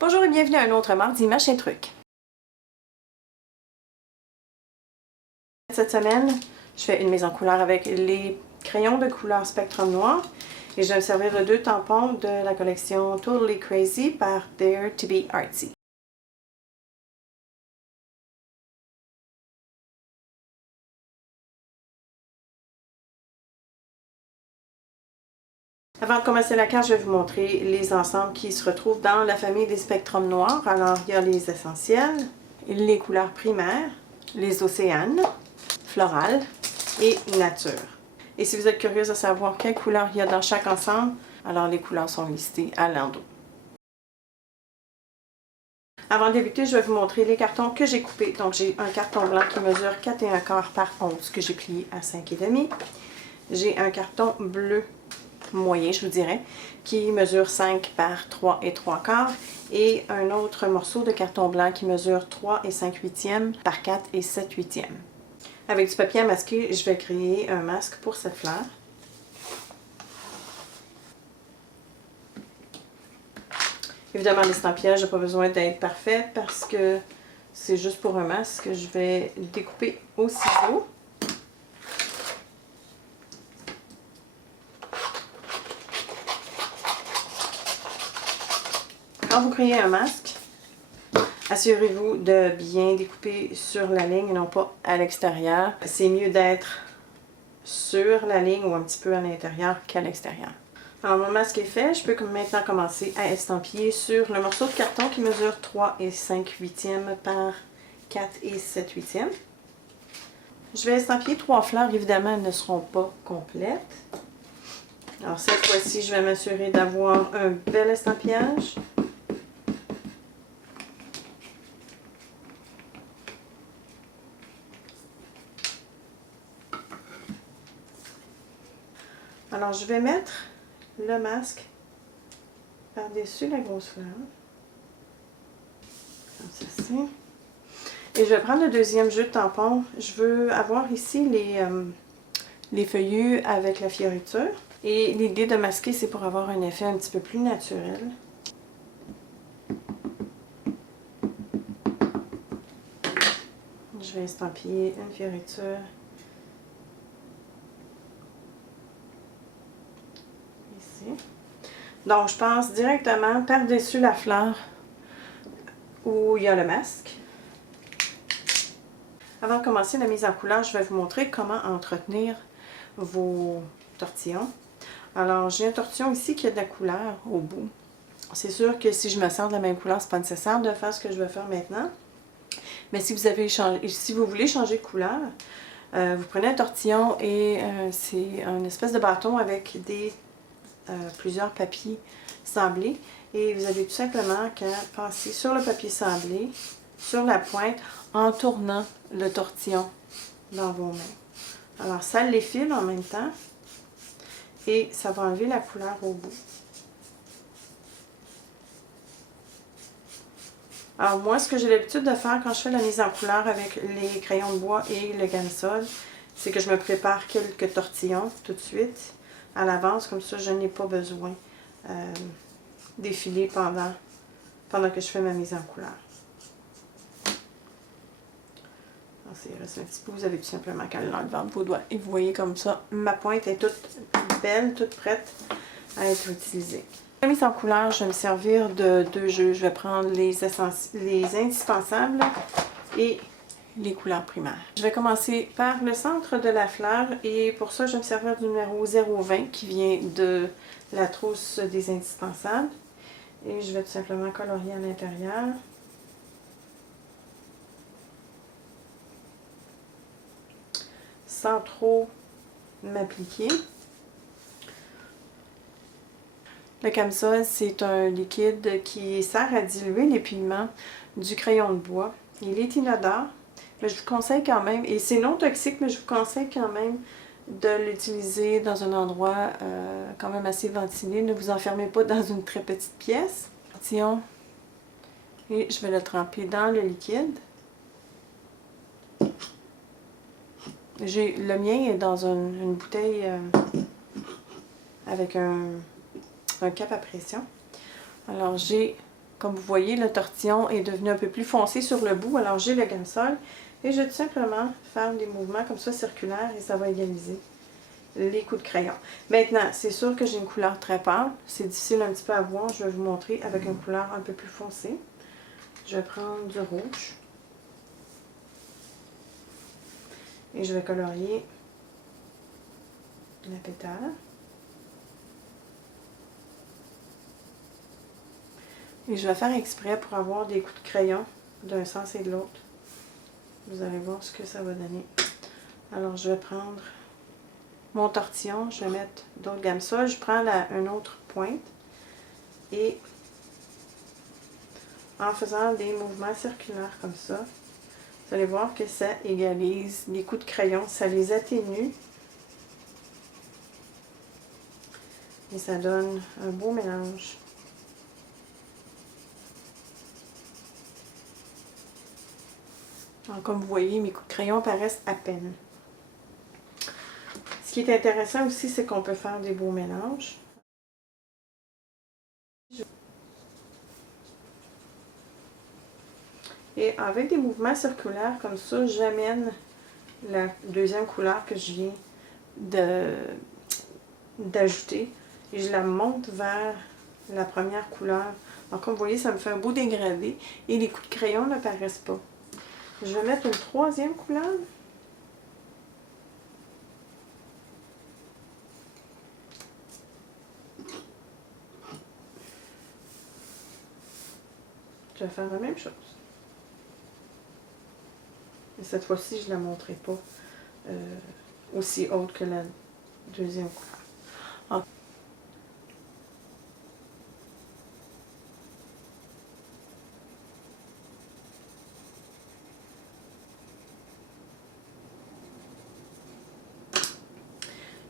Bonjour et bienvenue à un autre mardi machin truc. Cette semaine, je fais une mise en couleur avec les crayons de couleur Spectrum Noir et je vais me servir de 2 tampons de la collection Totally Crazy par Dare to be Artsy. Avant de commencer la carte, je vais vous montrer les ensembles qui se retrouvent dans la famille des Spectrum Noirs. Alors, il y a les essentiels, les couleurs primaires, les océanes, florales et nature. Et si vous êtes curieuse de savoir quelle couleur il y a dans chaque ensemble, alors les couleurs sont listées à l'endos. Avant de débuter, je vais vous montrer les cartons que j'ai coupés. Donc j'ai un carton blanc qui mesure 4 1/4 par 11 que j'ai plié à 5,5. J'ai un carton bleu moyen, je vous dirais, qui mesure 5 par 3 3/4 et un autre morceau de carton blanc qui mesure 3 5/8 par 4 7/8. Avec du papier à masquer, je vais créer un masque pour cette fleur. Évidemment, l'estampillage n'a pas besoin d'être parfait parce que c'est juste pour un masque que je vais découper au ciseau. Quand vous créez un masque, assurez-vous de bien découper sur la ligne et non pas à l'extérieur. C'est mieux d'être sur la ligne ou un petit peu à l'intérieur qu'à l'extérieur. Alors mon masque est fait, je peux maintenant commencer à estampiller sur le morceau de carton qui mesure 3 5/8 par 4 7/8. Je vais estampiller 3 fleurs, évidemment elles ne seront pas complètes. Alors cette fois-ci, je vais m'assurer d'avoir un bel estampillage. Alors je vais mettre le masque par-dessus la grosse fleur. Comme ceci. Et je vais prendre le deuxième jeu de tampon. Je veux avoir ici les feuillus avec la fioriture. Et l'idée de masquer, c'est pour avoir un effet un petit peu plus naturel. Je vais estampiller une fioriture ici. Donc, je passe directement par-dessus la fleur où il y a le masque. Avant de commencer la mise en couleur, je vais vous montrer comment entretenir vos tortillons. Alors, j'ai un tortillon ici qui a de la couleur au bout. C'est sûr que si je me sers de la même couleur, c'est pas nécessaire de faire ce que je vais faire maintenant. Mais si vous voulez changer de couleur, vous prenez un tortillon et c'est un espèce de bâton avec plusieurs papiers sablés. Et vous avez tout simplement qu'à passer sur le papier sablé, sur la pointe, en tournant le tortillon dans vos mains. Alors ça l'effile en même temps et ça va enlever la couleur au bout. Alors moi, ce que j'ai l'habitude de faire quand je fais la mise en couleur avec les crayons de bois et le Gamsol, c'est que je me prépare quelques tortillons tout de suite à l'avance, comme ça je n'ai pas besoin d'effiler pendant que je fais ma mise en couleur. Il reste un petit peu, vous avez tout simplement qu'à l'enlever de vos doigts. Et vous voyez comme ça, ma pointe est toute belle, toute prête à être utilisée. Pour la mise en couleur, je vais me servir de 2 jeux. Je vais prendre les indispensables et les couleurs primaires. Je vais commencer par le centre de la fleur et pour ça, je vais me servir du numéro 020 qui vient de la trousse des indispensables. Et je vais tout simplement colorier à l'intérieur. Sans trop m'appliquer. Le Gamsol, c'est un liquide qui sert à diluer les pigments du crayon de bois. Il est inodore, mais je vous conseille quand même, et c'est non toxique, mais je vous conseille quand même de l'utiliser dans un endroit quand même assez ventilé. Ne vous enfermez pas dans une très petite pièce. Et je vais le tremper dans le liquide. Le mien est dans une bouteille avec un cap à pression. Alors j'ai Comme vous voyez, le tortillon est devenu un peu plus foncé sur le bout. Alors j'ai le gamsol et je vais tout simplement faire des mouvements comme ça circulaires et ça va égaliser les coups de crayon. Maintenant, c'est sûr que j'ai une couleur très pâle. C'est difficile un petit peu à voir. Je vais vous montrer avec une couleur un peu plus foncée. Je vais prendre du rouge. Et je vais colorier la pétale. Et je vais faire exprès pour avoir des coups de crayon d'un sens et de l'autre. Vous allez voir ce que ça va donner. Alors, je vais prendre mon tortillon. Je vais mettre d'autres gammes-sol. Je prends une autre pointe. Et en faisant des mouvements circulaires comme ça, vous allez voir que ça égalise les coups de crayon. Ça les atténue. Et ça donne un beau mélange. Alors, comme vous voyez, mes coups de crayon paraissent à peine. Ce qui est intéressant aussi, c'est qu'on peut faire des beaux mélanges. Et avec des mouvements circulaires comme ça, j'amène la deuxième couleur que je viens d'ajouter et je la monte vers la première couleur. Alors comme vous voyez, ça me fait un beau dégradé et les coups de crayon n'apparaissent pas. Je vais mettre une troisième couleur. Je vais faire la même chose. Et cette fois-ci, je ne la montrerai pas aussi haute que la deuxième couleur. Ah.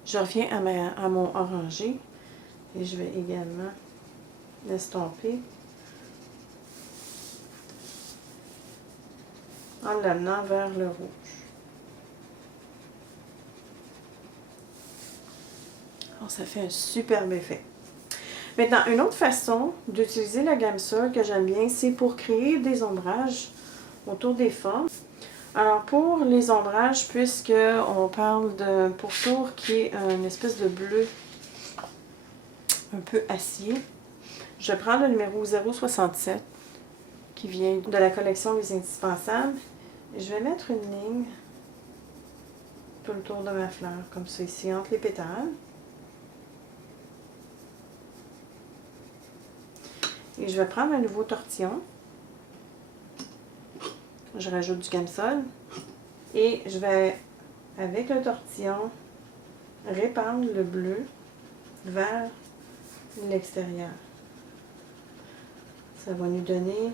Je reviens à mon orangé et je vais également l'estomper en l'amenant vers le rouge. Alors, ça fait un superbe effet. Maintenant, une autre façon d'utiliser la gamme sol que j'aime bien, c'est pour créer des ombrages autour des formes. Alors, pour les ombrages, puisque on parle d'un pourtour qui est une espèce de bleu un peu acier, je prends le numéro 067 qui vient de la collection Les Indispensables. Et je vais mettre une ligne tout le tour de ma fleur, comme ça ici, entre les pétales. Et je vais prendre un nouveau tortillon. Je rajoute du gamsol. Et je vais, avec le tortillon, répandre le bleu vers l'extérieur. Ça va nous donner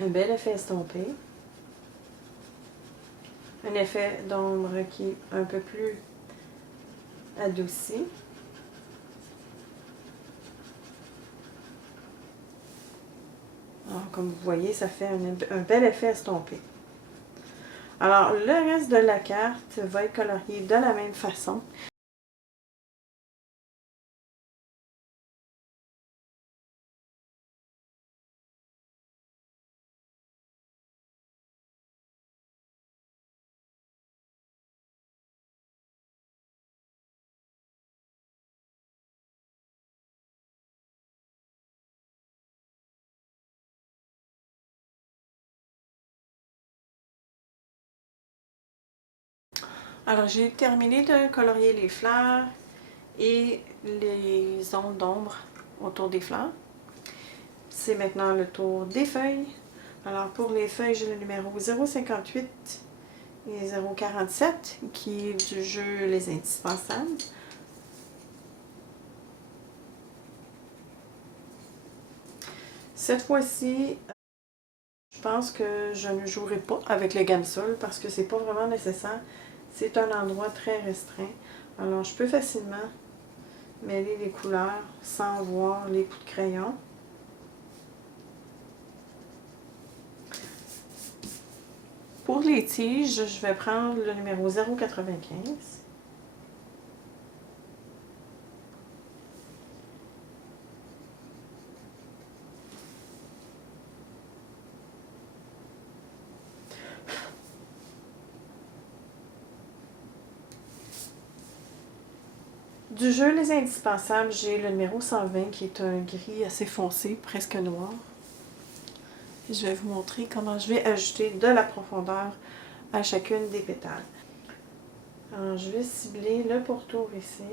un bel effet estompé. Un effet d'ombre qui est un peu plus adouci. Alors, comme vous voyez, ça fait un bel effet estompé. Alors, le reste de la carte va être colorié de la même façon. Alors, j'ai terminé de colorier les fleurs et les zones d'ombre autour des fleurs. C'est maintenant le tour des feuilles. Alors, pour les feuilles, j'ai le numéro 058 et 047 qui est du jeu Les Indispensables. Cette fois-ci, je pense que je ne jouerai pas avec le gamsol parce que c'est pas vraiment nécessaire. C'est un endroit très restreint. Alors, je peux facilement mêler les couleurs sans voir les coups de crayon. Pour les tiges, je vais prendre le numéro 095. Du jeu Les Indispensables, j'ai le numéro 120 qui est un gris assez foncé, presque noir. Je vais vous montrer comment je vais ajouter de la profondeur à chacune des pétales. Alors, je vais cibler le pourtour ici.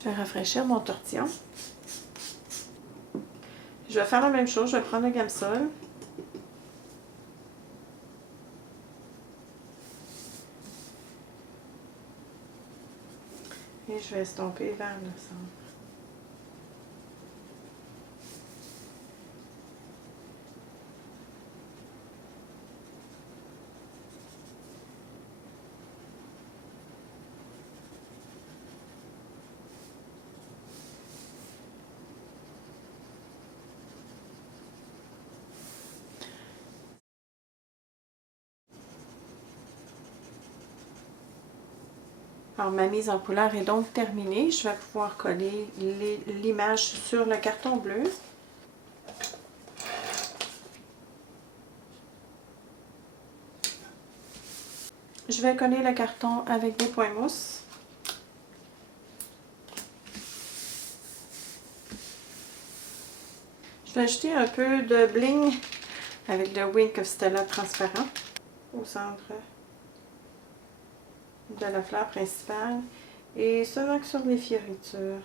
Je vais rafraîchir mon tortillon. Je vais faire la même chose, je vais prendre le gamsol. Et je vais estomper vers le centre. Alors, ma mise en couleur est donc terminée. Je vais pouvoir coller l'image sur le carton bleu. Je vais coller le carton avec des points mousse. Je vais ajouter un peu de bling avec le Wink of Stella transparent au centre de la fleur principale et seulement que sur les fioritures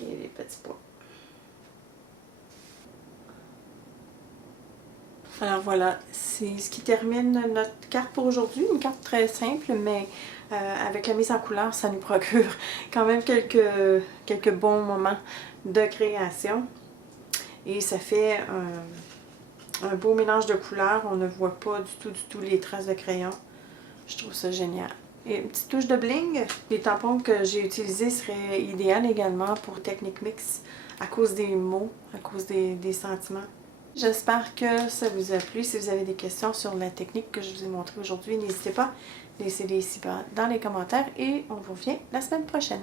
et les petits pois. Alors voilà, c'est ce qui termine notre carte pour aujourd'hui. Une carte très simple, mais avec la mise en couleur, ça nous procure quand même quelques bons moments de création. Et ça fait un beau mélange de couleurs. On ne voit pas du tout les traces de crayon. Je trouve ça génial. Et une petite touche de bling. Les tampons que j'ai utilisés seraient idéaux également pour Technique Mix à cause des mots, à cause des sentiments. J'espère que ça vous a plu. Si vous avez des questions sur la technique que je vous ai montrée aujourd'hui, n'hésitez pas, laissez-les ici-bas dans les commentaires et on vous revient la semaine prochaine.